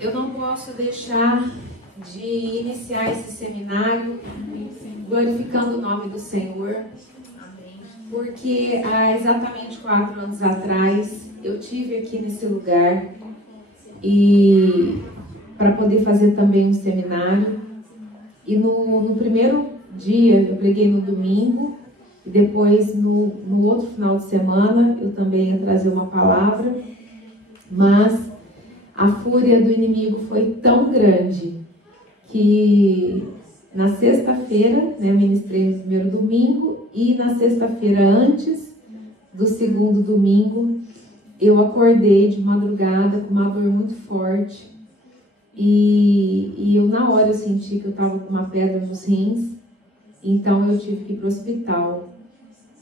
Eu não posso deixar de iniciar esse seminário glorificando o nome do Senhor, porque há exatamente 4 anos atrás eu tive aqui nesse lugar e para poder fazer também um seminário, e no primeiro dia eu preguei no domingo e depois no outro final de semana eu também ia trazer uma palavra, mas a fúria do inimigo foi tão grande que na sexta-feira, né, ministrei no primeiro domingo, e na sexta-feira antes do segundo domingo eu acordei de madrugada com uma dor muito forte e eu na hora eu senti que eu estava com uma pedra nos rins, então eu tive que ir para o hospital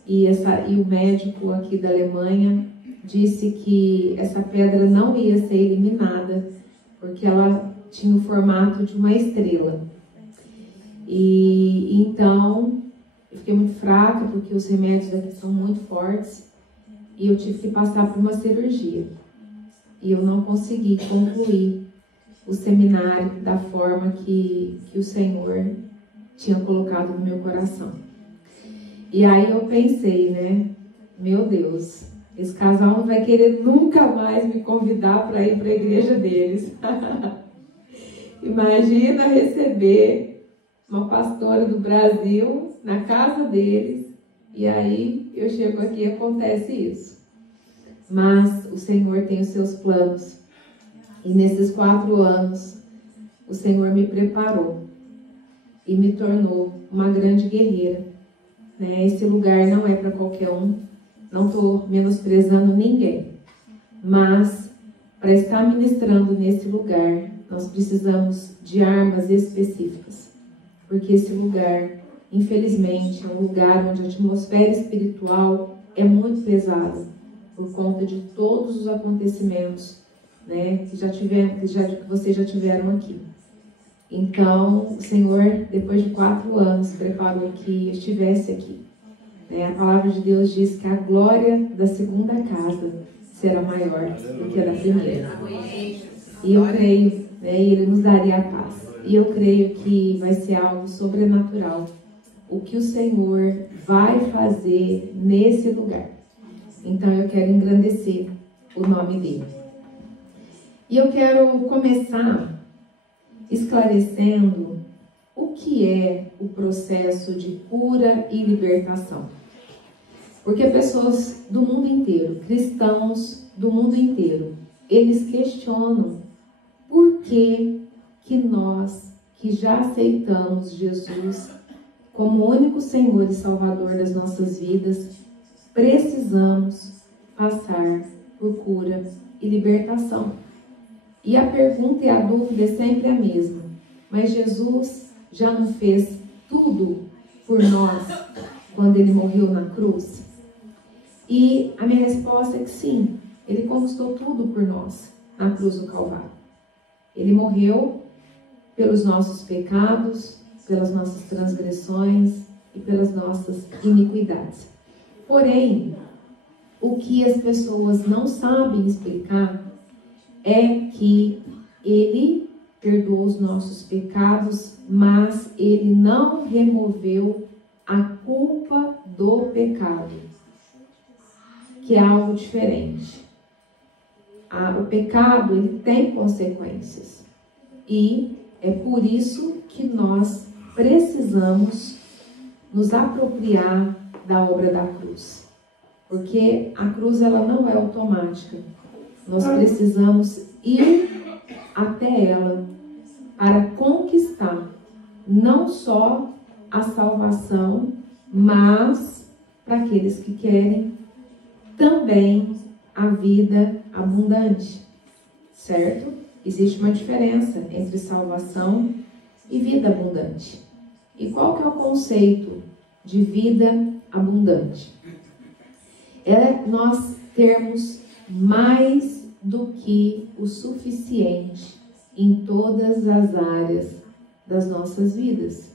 e o médico aqui da Alemanha disse que essa pedra não ia ser eliminada porque ela tinha o formato de uma estrela. E então eu fiquei muito fraca porque os remédios daqui são muito fortes e eu tive que passar por uma cirurgia. E eu não consegui concluir o seminário da forma que o Senhor tinha colocado no meu coração. E aí eu pensei, né? Meu Deus, esse casal não vai querer nunca mais me convidar para ir para a igreja deles. Imagina receber uma pastora do Brasil na casa deles, e aí eu chego aqui e acontece isso. Mas o Senhor tem os seus planos, e nesses 4 anos o Senhor me preparou e me tornou uma grande guerreira, né? Esse lugar não é para qualquer um, não estou menosprezando ninguém, mas para estar ministrando nesse lugar nós precisamos de armas específicas, porque esse lugar, infelizmente, é um lugar onde a atmosfera espiritual é muito pesada, por conta de todos os acontecimentos, né, que vocês já tiveram aqui. Então, o Senhor, depois de 4 anos, preparou que eu estivesse aqui. A palavra de Deus diz que a glória da segunda casa será maior do que a da primeira. E eu creio, né, e Ele nos daria a paz. E eu creio que vai ser algo sobrenatural o que o Senhor vai fazer nesse lugar. Então eu quero engrandecer o nome dele. E eu quero começar esclarecendo o que é o processo de cura e libertação. Porque pessoas do mundo inteiro, cristãos do mundo inteiro, eles questionam por que nós, que já aceitamos Jesus como único Senhor e Salvador das nossas vidas, precisamos passar por cura e libertação. E a pergunta e a dúvida é sempre a mesma. Mas Jesus já não fez tudo por nós quando Ele morreu na cruz? E a minha resposta é que sim, Ele conquistou tudo por nós na cruz do Calvário. Ele morreu pelos nossos pecados, pelas nossas transgressões e pelas nossas iniquidades. Porém, o que as pessoas não sabem explicar é que Ele perdoou os nossos pecados, mas Ele não removeu a culpa do pecado, que é algo diferente. O pecado, ele tem consequências. E é por isso que nós precisamos nos apropriar da obra da cruz. Porque a cruz, ela não é automática. Nós precisamos ir até ela para conquistar não só a salvação, mas para aqueles que querem também a vida abundante, certo? Existe uma diferença entre salvação e vida abundante. E qual que é o conceito de vida abundante? É nós termos mais do que o suficiente em todas as áreas das nossas vidas.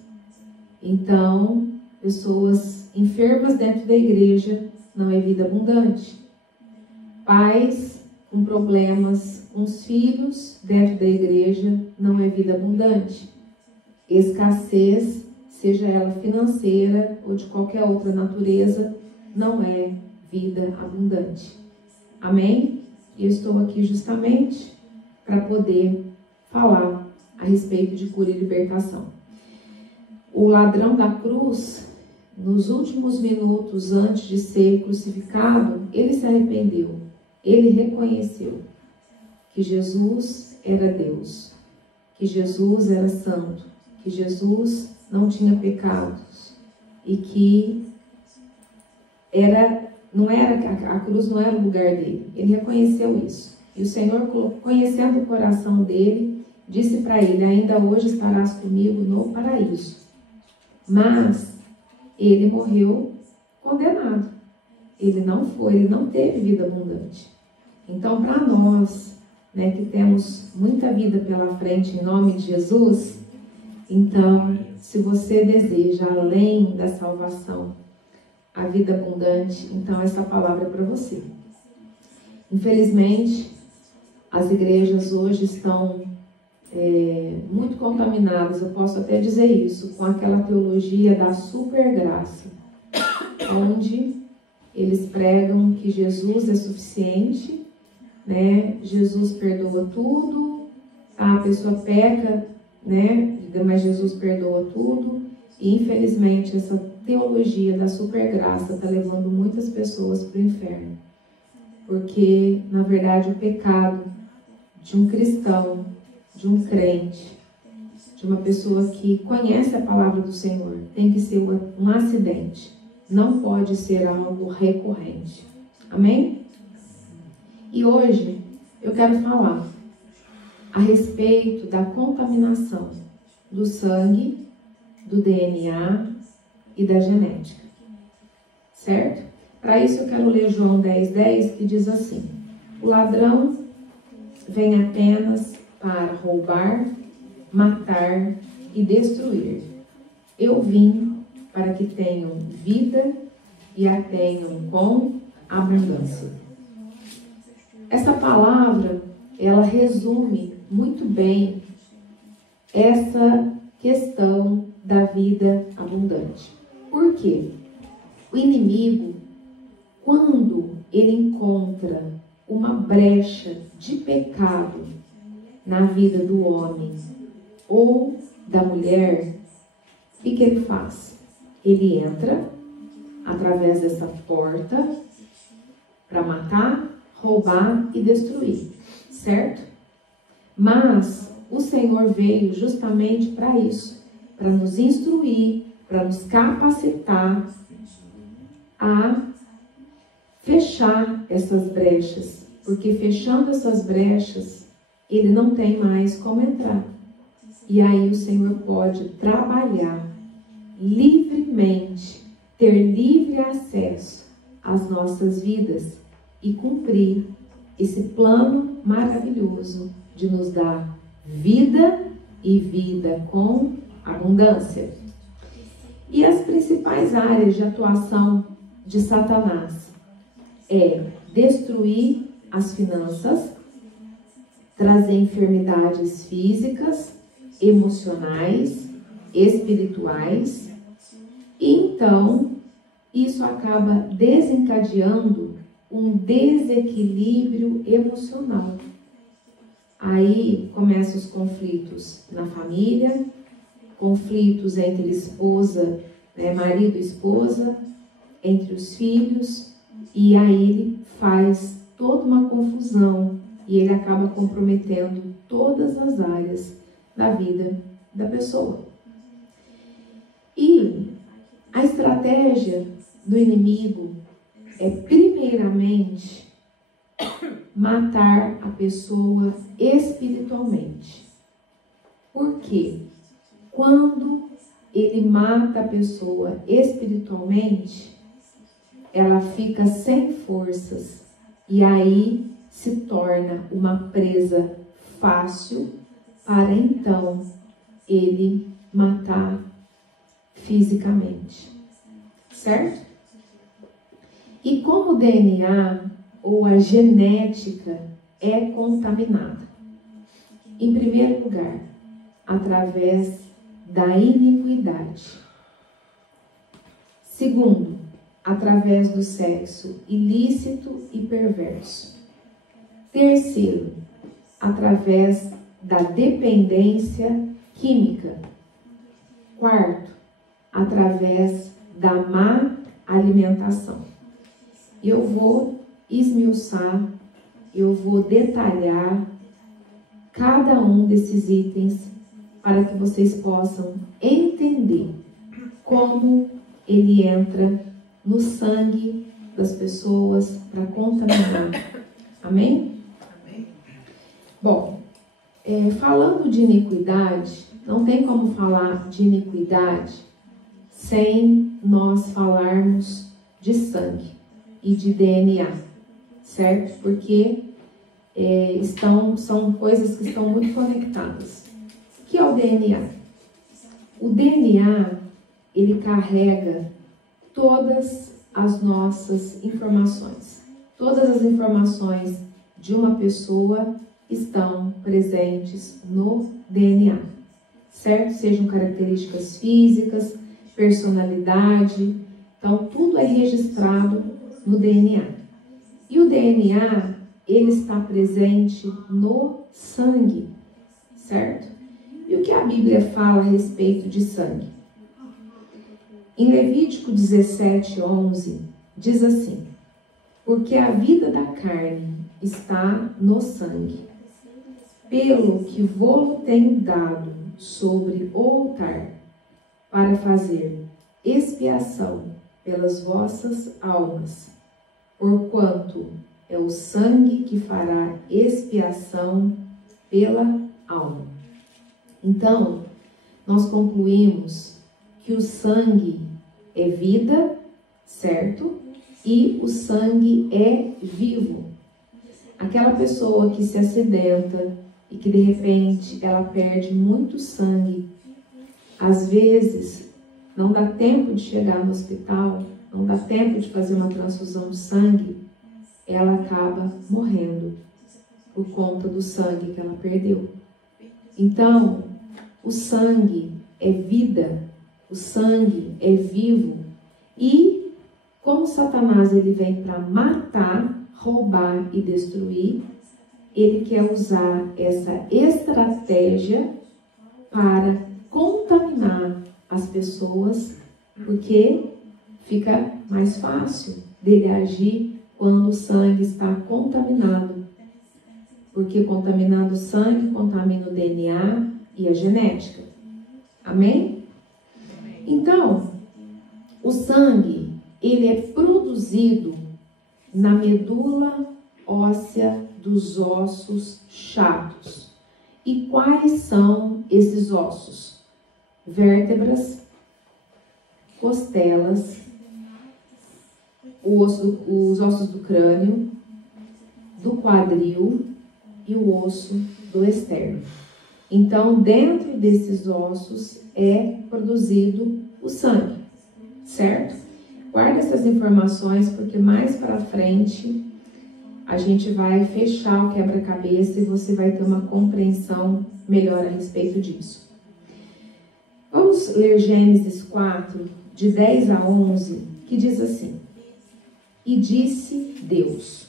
Então, pessoas enfermas dentro da igreja não é vida abundante. Pais com problemas, uns filhos dentro da igreja, não é vida abundante. Escassez, seja ela financeira ou de qualquer outra natureza, não é vida abundante. Amém? E eu estou aqui justamente para poder falar a respeito de cura e libertação. O ladrão da cruz, nos últimos minutos antes de ser crucificado, ele se arrependeu. Ele reconheceu que Jesus era Deus, que Jesus era santo, que Jesus não tinha pecados e que a cruz não era o lugar dele. Ele reconheceu isso. E o Senhor, conhecendo o coração dele, disse para ele: ainda hoje estarás comigo no paraíso. Mas ele morreu condenado. Ele não teve vida abundante. Então, para nós, né, que temos muita vida pela frente em nome de Jesus, então, se você deseja, além da salvação, a vida abundante, então essa palavra é para você. Infelizmente, as igrejas hoje estão muito contaminadas, eu posso até dizer isso, com aquela teologia da supergraça, onde eles pregam que Jesus é suficiente, né? Jesus perdoa tudo, a pessoa peca, né? Mas Jesus perdoa tudo. E infelizmente essa teologia da supergraça está levando muitas pessoas para o inferno, porque na verdade o pecado de um cristão, de um crente, de uma pessoa que conhece a palavra do Senhor, tem que ser um acidente, não pode ser algo recorrente. Amém? E hoje eu quero falar a respeito da contaminação do sangue, do DNA e da genética. Certo? Para isso eu quero ler João 10:10, que diz assim: o ladrão vem apenas para roubar, matar e destruir. Eu vim para que tenham vida e a tenham com abundância. Essa palavra, ela resume muito bem essa questão da vida abundante. Por quê? O inimigo, quando ele encontra uma brecha de pecado na vida do homem ou da mulher, o que ele faz? Ele entra através dessa porta para matar, roubar e destruir, certo? Mas o Senhor veio justamente para isso, para nos instruir, para nos capacitar a fechar essas brechas, porque fechando essas brechas, ele não tem mais como entrar. E aí o Senhor pode trabalhar livremente, ter livre acesso às nossas vidas e cumprir esse plano maravilhoso de nos dar vida e vida com abundância. E as principais áreas de atuação de Satanás é destruir as finanças, trazer enfermidades físicas, emocionais, espirituais, e então isso acaba desencadeando um desequilíbrio emocional. Aí começam os conflitos na família, conflitos entre esposa, marido e esposa, entre os filhos, e aí ele faz toda uma confusão e ele acaba comprometendo todas as áreas da vida da pessoa. E a estratégia do inimigo é primeiramente matar a pessoa espiritualmente. Por quê? Quando ele mata a pessoa espiritualmente, ela fica sem forças e aí se torna uma presa fácil para então ele matar fisicamente. Certo? E como o DNA ou a genética é contaminada? Em primeiro lugar, através da iniquidade. Segundo, através do sexo ilícito e perverso. Terceiro, através da dependência química. Quarto, através da má alimentação. Eu vou esmiuçar, eu vou detalhar cada um desses itens para que vocês possam entender como ele entra no sangue das pessoas para contaminar. Amém? Amém. Bom, falando de iniquidade, não tem como falar de iniquidade sem nós falarmos de sangue e de DNA, certo? Porque são coisas que estão muito conectadas. O que é o DNA? O DNA, ele carrega todas as nossas informações. Todas as informações de uma pessoa estão presentes no DNA, certo? Sejam características físicas, personalidade, então tudo é registrado no DNA. E o DNA, ele está presente no sangue, certo? E o que a Bíblia fala a respeito de sangue? Em Levítico 17:11, diz assim: porque a vida da carne está no sangue, pelo que vô-lo tenho dado sobre o altar, para fazer expiação pelas vossas almas, porquanto é o sangue que fará expiação pela alma. Então, nós concluímos que o sangue é vida, certo? E o sangue é vivo. Aquela pessoa que se acidenta e que de repente ela perde muito sangue, às vezes não dá tempo de chegar no hospital, não dá tempo de fazer uma transfusão de sangue, ela acaba morrendo por conta do sangue que ela perdeu. Então, o sangue é vida, o sangue é vivo. E como Satanás ele vem para matar, roubar e destruir, ele quer usar essa estratégia para contaminar as pessoas, porque fica mais fácil dele agir quando o sangue está contaminado. Porque contaminando o sangue, contamina o DNA e a genética. Amém? Então, o sangue, ele é produzido na medula óssea dos ossos chatos. E quais são esses ossos? Vértebras, costelas, os ossos do crânio, do quadril e o osso do externo. Então, dentro desses ossos é produzido o sangue, certo? Guarda essas informações porque mais para frente a gente vai fechar o quebra-cabeça e você vai ter uma compreensão melhor a respeito disso. Vamos ler Gênesis 4, de 10 a 11, que diz assim: e disse Deus: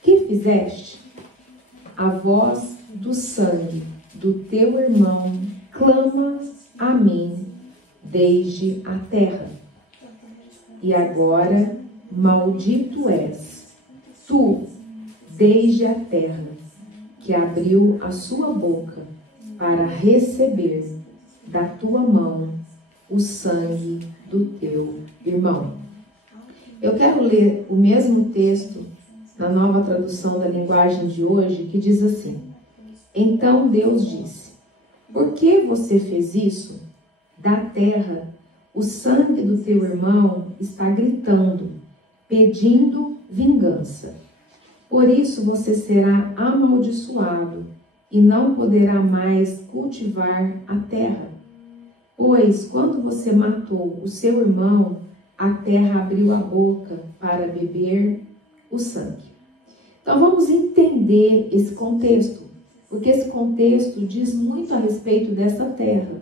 que fizeste? A voz do sangue do teu irmão clama a mim desde a terra. E agora maldito és tu desde a terra, que abriu a sua boca para receber da tua mão o sangue do teu irmão. Eu quero ler o mesmo texto na Nova Tradução da Linguagem de hoje, que diz assim: então Deus disse: por que você fez isso? Da terra, o sangue do teu irmão está gritando, pedindo vingança. Por isso você será amaldiçoado e não poderá mais cultivar a terra. Pois quando você matou o seu irmão, a terra abriu a boca para beber o sangue. Então vamos entender esse contexto, porque esse contexto diz muito a respeito dessa terra.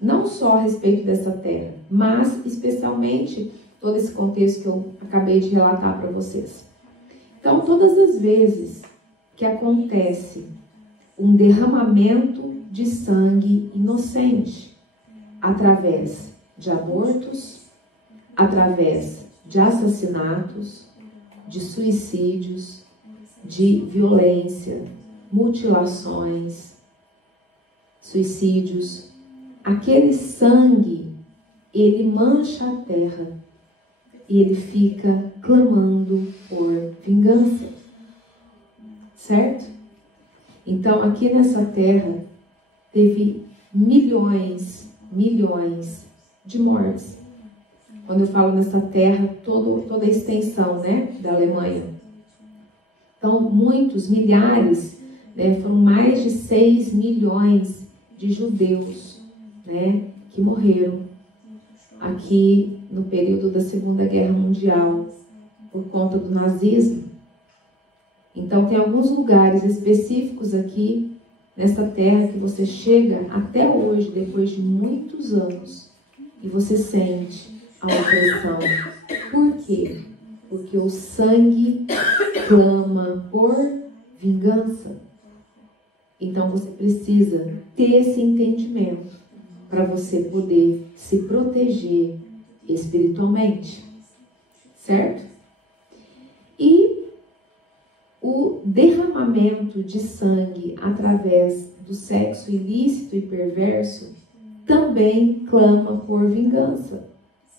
Não só a respeito dessa terra, mas especialmente todo esse contexto que eu acabei de relatar para vocês. Então, todas as vezes que acontece um derramamento de sangue inocente, através de abortos, através de assassinatos, de suicídios, de violência, mutilações, suicídios, aquele sangue, ele mancha a terra e ele fica clamando por vingança, certo? Então, aqui nessa terra, teve milhões de mortes. Quando eu falo nessa terra, toda a extensão, né, da Alemanha. Então, muitos, milhares, né, foram mais de 6 milhões de judeus, né, que morreram aqui no período da Segunda Guerra Mundial por conta do nazismo. Então, tem alguns lugares específicos aqui nessa terra que você chega até hoje, depois de muitos anos, e você sente a opressão. Por quê? Porque o sangue clama por vingança. Então você precisa ter esse entendimento para você poder se proteger espiritualmente, certo? E o derramamento de sangue através do sexo ilícito e perverso também clama por vingança.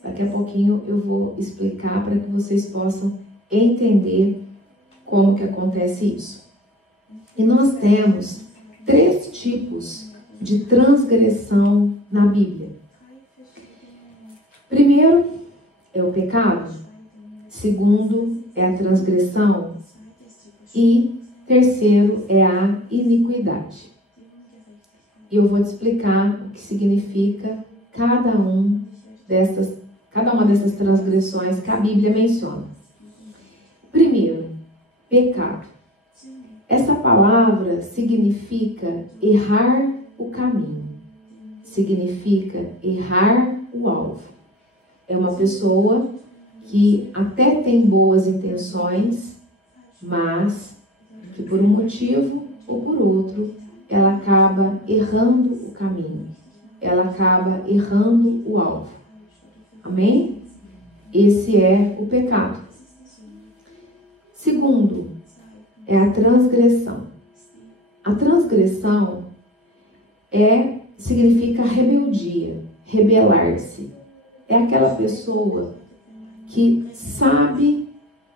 Daqui a pouquinho eu vou explicar para que vocês possam entender como que acontece isso. E nós temos 3 tipos de transgressão na Bíblia. Primeiro é o pecado, segundo é a transgressão e terceiro é a iniquidade. E eu vou te explicar o que significa cada uma dessas transgressões que a Bíblia menciona. Primeiro, pecado. Essa palavra significa errar o caminho, significa errar o alvo. É uma pessoa que até tem boas intenções, mas que por um motivo ou por outro, ela acaba errando o caminho, ela acaba errando o alvo. Amém? Esse é o pecado. Segundo, é a transgressão. A transgressão significa rebeldia, rebelar-se. É aquela pessoa que sabe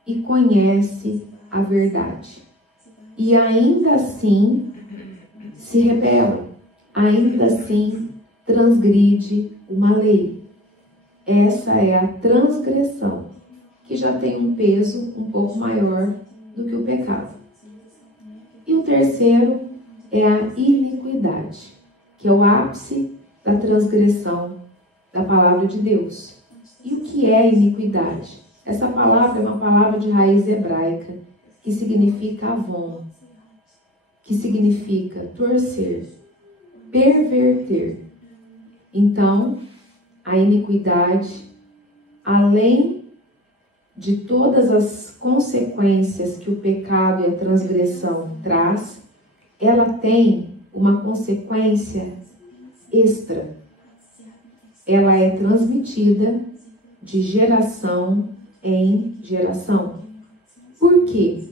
e conhece a verdade e ainda assim se rebela, ainda assim transgride uma lei. Essa é a transgressão, que já tem um peso um pouco maior do que o pecado. E o terceiro é a iniquidade, que é o ápice da transgressão da palavra de Deus. E o que é iniquidade? Essa palavra é uma palavra de raiz hebraica que significa avon, que significa torcer, perverter. Então, a iniquidade, além de todas as consequências que o pecado e a transgressão traz, ela tem uma consequência extra. Ela é transmitida de geração em geração. Por quê?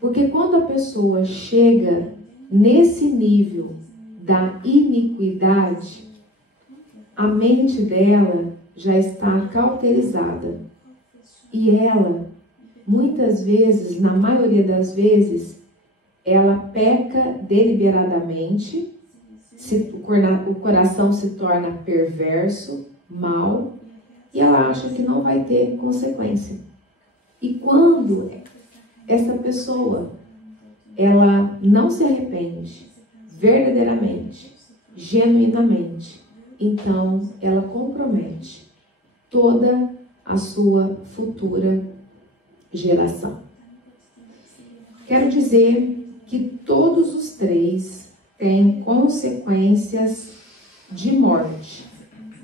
Porque quando a pessoa chega nesse nível da iniquidade, a mente dela já está cauterizada. E ela, muitas vezes, na maioria das vezes, ela peca deliberadamente, o coração se torna perverso, mau, e ela acha que não vai ter consequência. E quando essa pessoa, ela não se arrepende verdadeiramente, genuinamente, então ela compromete toda a sua futura geração. quero dizer que todos os três têm consequências de morte,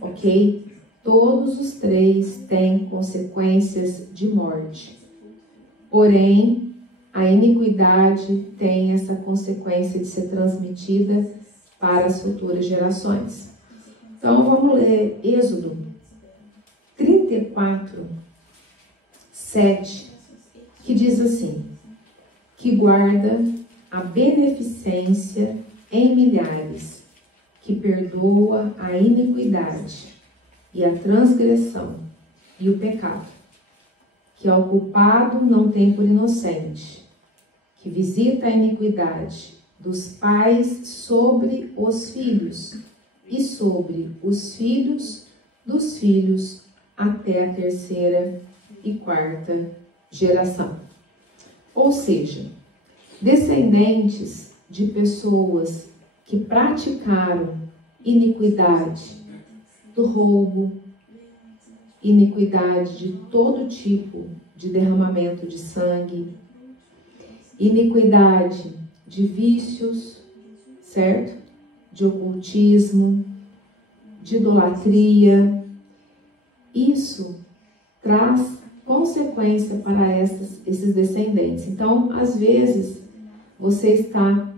ok? Todos os três têm consequências de morte. Porém, a iniquidade tem essa consequência de ser transmitida para as futuras gerações. Então, vamos ler Êxodo 34, 7, que diz assim: que guarda a beneficência em milhares, que perdoa a iniquidade e a transgressão e o pecado, que ao culpado não tem por inocente, que visita a iniquidade dos pais sobre os filhos e sobre os filhos dos filhos até a terceira e quarta geração. Ou seja, descendentes de pessoas que praticaram iniquidade do roubo, iniquidade de todo tipo de derramamento de sangue, iniquidade de vícios, certo? De ocultismo, de idolatria. Isso traz consequência para esses descendentes. Então, às vezes, você está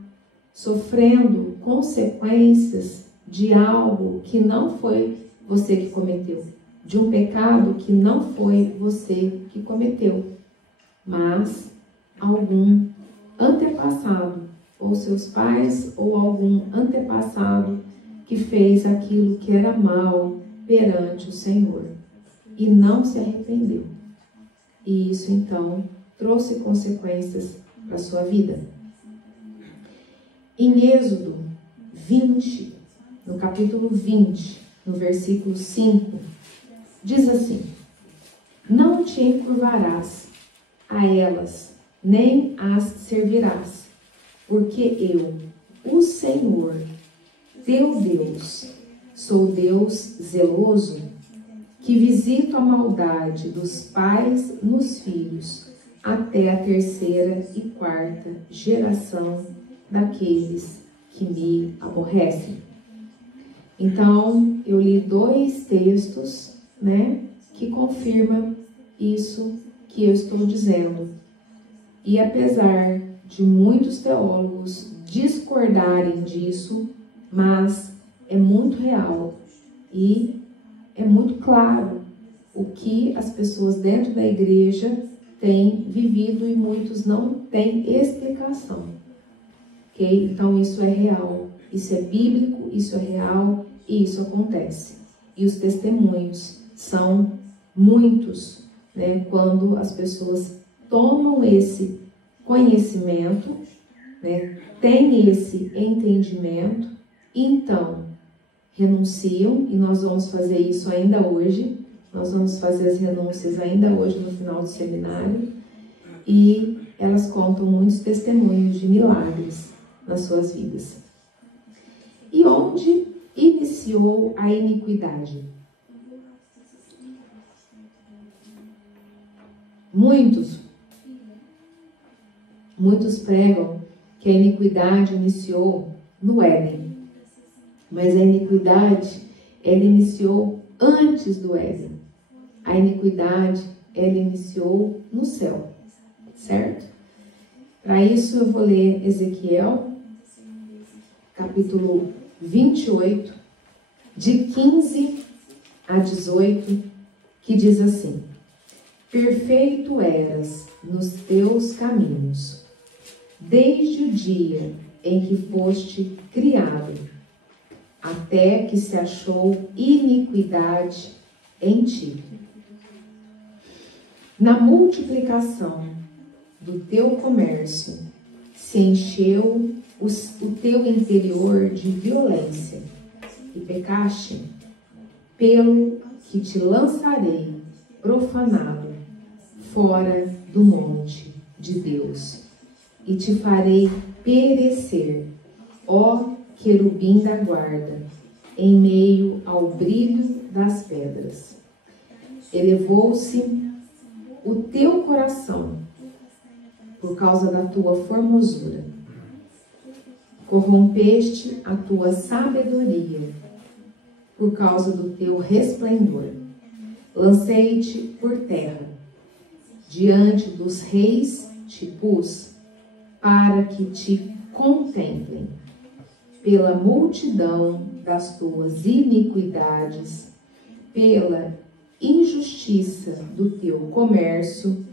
sofrendo consequências de algo que não foi você que cometeu, de um pecado que não foi você que cometeu, mas algum antepassado, ou seus pais, ou algum antepassado que fez aquilo que era mal perante o Senhor e não se arrependeu. E isso, então, trouxe consequências para a sua vida. Em Êxodo 20, no capítulo 20, no versículo 5, diz assim: não te encurvarás a elas, nem as servirás, porque eu, o Senhor, teu Deus, sou Deus zeloso, que visito a maldade dos pais nos filhos, até a terceira e quarta geração daqueles que me aborrecem. Então, eu li 2 textos, que confirmam isso que eu estou dizendo. E apesar de muitos teólogos discordarem disso, mas é muito real e é muito claro o que as pessoas dentro da igreja têm vivido e muitos não têm explicação. Ok? Então isso é real, isso é bíblico, isso é real e isso acontece. E os testemunhos são muitos, quando as pessoas tomam esse conhecimento, têm esse entendimento, então renunciam, e nós vamos fazer isso ainda hoje, nós vamos fazer as renúncias ainda hoje no final do seminário, e elas contam muitos testemunhos de milagres nas suas vidas. E onde iniciou a iniquidade? Muitos pregam que a iniquidade iniciou no Éden. Mas a iniquidade, ela iniciou antes do Éden. A iniquidade, ela iniciou no céu, certo? Para isso eu vou ler Ezequiel, capítulo 28, de 15 a 18, que diz assim: perfeito eras nos teus caminhos, desde o dia em que foste criado, até que se achou iniquidade em ti. Na multiplicação do teu comércio, se encheu o teu interior de violência, e pecaste, pelo que te lançarei profanado fora do monte de Deus, e te farei perecer, ó querubim da guarda, em meio ao brilho das pedras. Elevou-se o teu coração por causa da tua formosura. Corrompeste a tua sabedoria, por causa do teu resplendor. Lancei-te por terra, diante dos reis te pus, para que te contemplem. Pela multidão das tuas iniquidades, pela injustiça do teu comércio,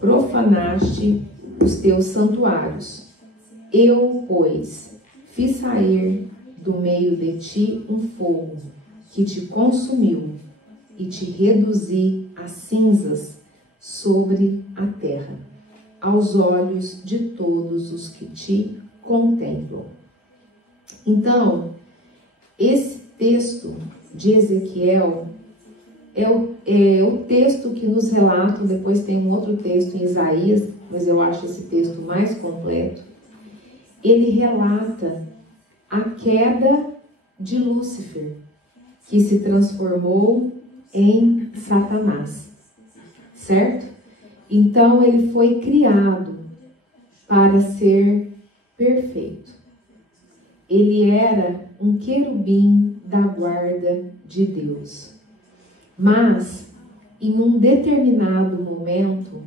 profanaste os teus santuários. Eu, pois, fiz sair do meio de ti um fogo que te consumiu e te reduzi a cinzas sobre a terra, aos olhos de todos os que te contemplam. Então, esse texto de Ezequiel é o texto que nos relata, depois tem um outro texto em Isaías, mas eu acho esse texto mais completo. Ele relata a queda de Lúcifer, que se transformou em Satanás, certo? Então, ele foi criado para ser perfeito. Ele era um querubim da guarda de Deus. Mas, em um determinado momento,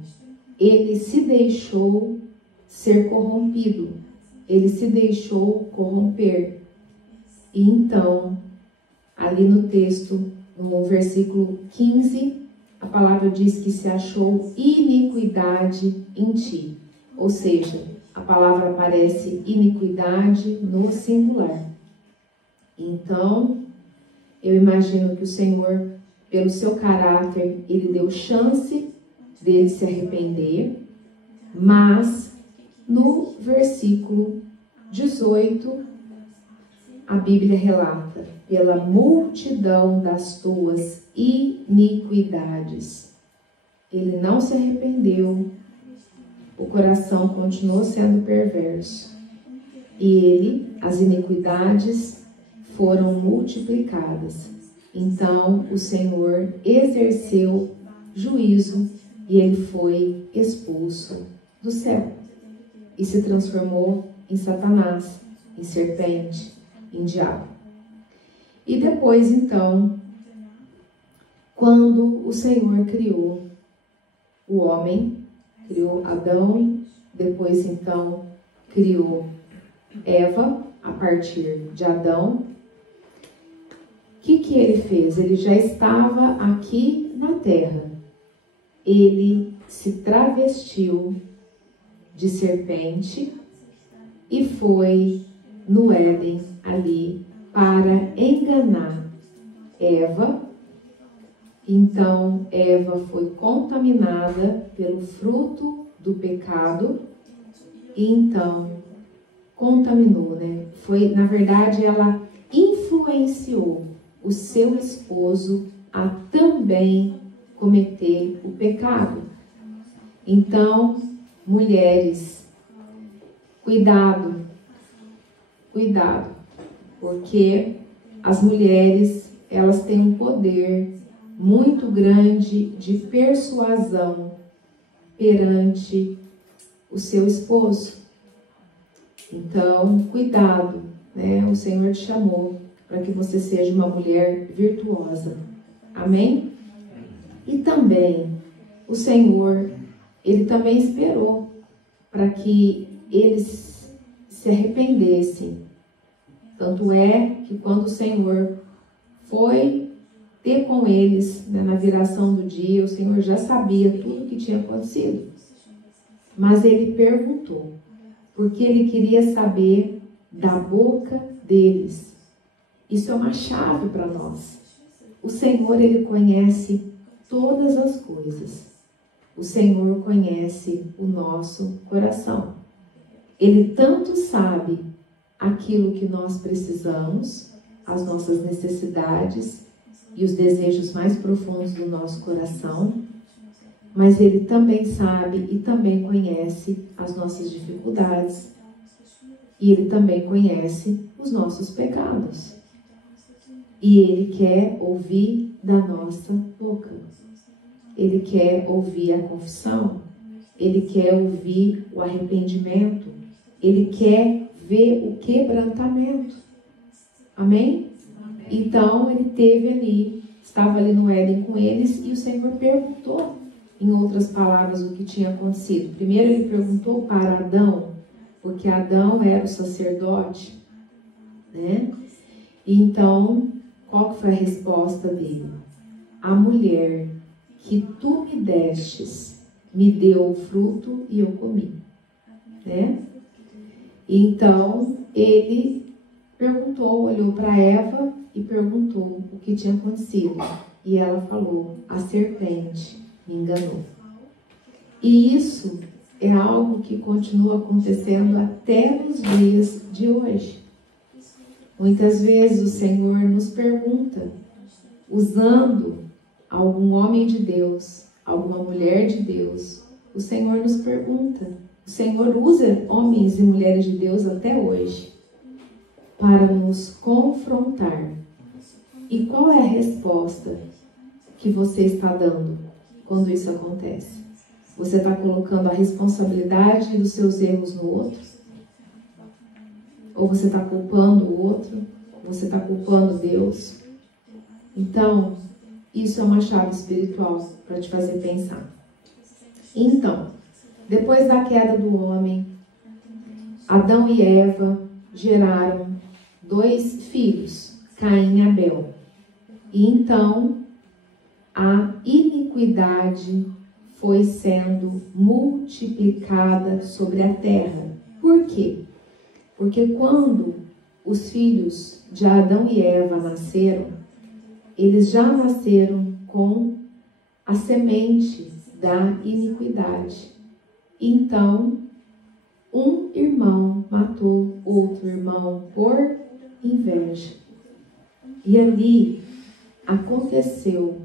ele se deixou ser corrompido. Ele se deixou corromper. E então, ali no texto, no versículo 15, a palavra diz que se achou iniquidade em ti. Ou seja, a palavra aparece iniquidade no singular. Então, eu imagino que o Senhor, pelo seu caráter, ele deu chance dele se arrepender, mas no versículo 18, a Bíblia relata: pela multidão das tuas iniquidades. Ele não se arrependeu, o coração continuou sendo perverso. E as iniquidades foram multiplicadas. Então o Senhor exerceu juízo e ele foi expulso do céu. E se transformou em Satanás, em serpente, em diabo. E depois então, quando o Senhor criou o homem, criou Adão, depois então criou Eva, a partir de Adão, o que ele fez? Ele já estava aqui na terra. Ele se travestiu de serpente e foi no Éden ali para enganar Eva. Então Eva foi contaminada pelo fruto do pecado e então contaminou, né? Foi, na verdade, ela influenciou o seu esposo a também cometer o pecado. Então, mulheres, cuidado, porque as mulheres, elas têm um poder muito grande de persuasão perante o seu esposo. Então, cuidado, né? O Senhor te chamou para que você seja uma mulher virtuosa. Amém? E também, o Senhor, ele também esperou para que eles se arrependessem. Tanto é que quando o Senhor foi ter com eles, né, na viração do dia, o Senhor já sabia tudo o que tinha acontecido. Mas ele perguntou, porque ele queria saber da boca deles. Isso é uma chave para nós. O Senhor, ele conhece todas as coisas. O Senhor conhece o nosso coração. Ele tanto sabe aquilo que nós precisamos, as nossas necessidades e os desejos mais profundos do nosso coração, mas ele também sabe e também conhece as nossas dificuldades. E ele também conhece os nossos pecados. E ele quer ouvir da nossa boca. Ele quer ouvir a confissão. ele quer ouvir o arrependimento, ele quer ver o quebrantamento. Amém? Então ele estava ali no Éden com eles e o Senhor perguntou, em outras palavras, o que tinha acontecido. Primeiro ele perguntou para Adão, porque Adão era o sacerdote, né? E então, qual que foi a resposta dele? A mulher que tu me destes, me deu o fruto e eu comi, né? Então, ele perguntou, olhou para Eva e perguntou o que tinha acontecido. E ela falou, a serpente me enganou. E isso é algo que continua acontecendo até nos dias de hoje. Muitas vezes o Senhor nos pergunta, usando algum homem de Deus, alguma mulher de Deus, o Senhor nos pergunta. O Senhor usa homens e mulheres de Deus até hoje para nos confrontar. E qual é a resposta que você está dando quando isso acontece? Você está colocando a responsabilidade dos seus erros no outro? Ou você está culpando o outro? Você está culpando Deus? Então, isso é uma chave espiritual para te fazer pensar. Então, depois da queda do homem, Adão e Eva geraram 2 filhos, Caim e Abel. E então, a iniquidade foi sendo multiplicada sobre a terra. Por quê? Porque quando os filhos de Adão e Eva nasceram, eles já nasceram com a semente da iniquidade. Então, um irmão matou outro irmão por inveja. E ali aconteceu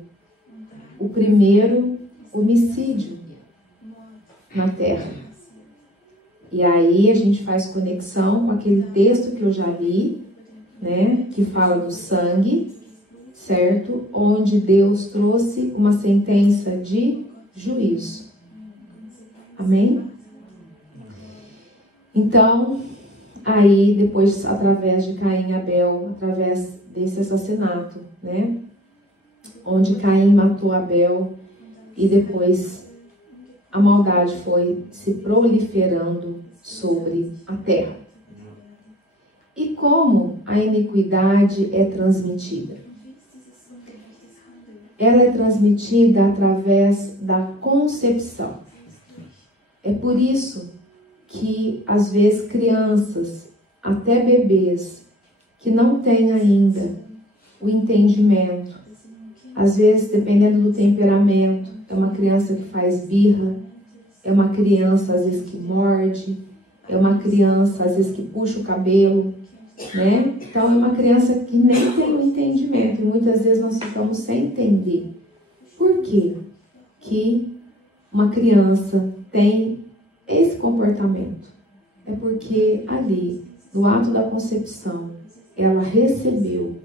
o primeiro homicídio na terra. E aí a gente faz conexão com aquele texto que eu já li, né, que fala do sangue, certo? Onde Deus trouxe uma sentença de juízo. Amém? Então, aí depois, através de Caim e Abel, através desse assassinato, né? Onde Caim matou Abel e depois a maldade foi se proliferando sobre a terra. E como a iniquidade é transmitida? Ela é transmitida através da concepção. É por isso que, às vezes, crianças, até bebês, que não têm ainda o entendimento, às vezes, dependendo do temperamento, é uma criança que faz birra, é uma criança, às vezes, que morde, é uma criança, às vezes, que puxa o cabelo, né? Então, é uma criança que nem tem o entendimento, e muitas vezes nós ficamos sem entender. Por quê que uma criança tem esse comportamento? É porque ali, no ato da concepção, ela recebeu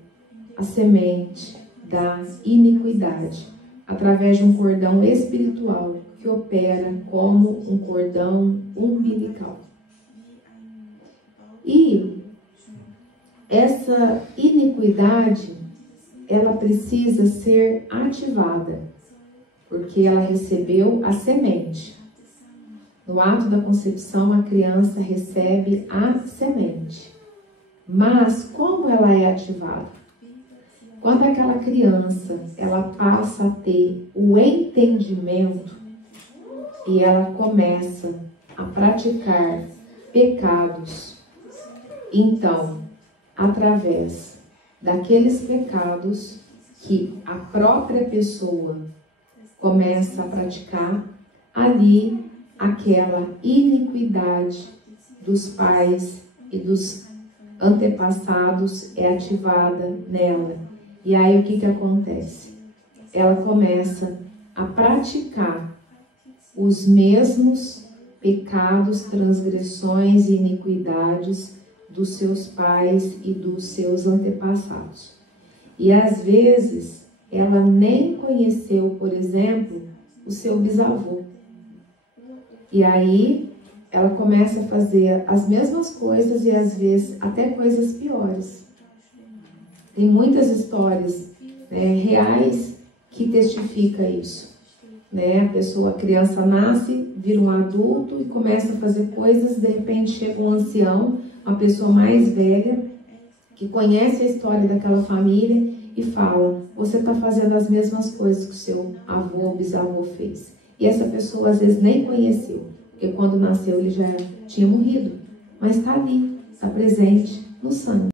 a semente da iniquidade através de um cordão espiritual que opera como um cordão umbilical. E essa iniquidade, ela precisa ser ativada, porque ela recebeu a semente. No ato da concepção, a criança recebe a semente. Mas como ela é ativada? Quando aquela criança, ela passa a ter o entendimento e ela começa a praticar pecados, então, através daqueles pecados que a própria pessoa começa a praticar, ali aquela iniquidade dos pais e dos antepassados é ativada nela. E aí o que acontece? Ela começa a praticar os mesmos pecados, transgressões e iniquidades dos seus pais e dos seus antepassados. E às vezes ela nem conheceu, por exemplo, o seu bisavô. E aí ela começa a fazer as mesmas coisas e às vezes até coisas piores. Tem muitas histórias, né, reais que testificam isso. Né? A criança nasce, vira um adulto e começa a fazer coisas, de repente chega um ancião, uma pessoa mais velha, que conhece a história daquela família e fala: você está fazendo as mesmas coisas que o seu avô ou bisavô fez. E essa pessoa às vezes nem conheceu, porque quando nasceu ele já tinha morrido, mas está ali, está presente no sangue.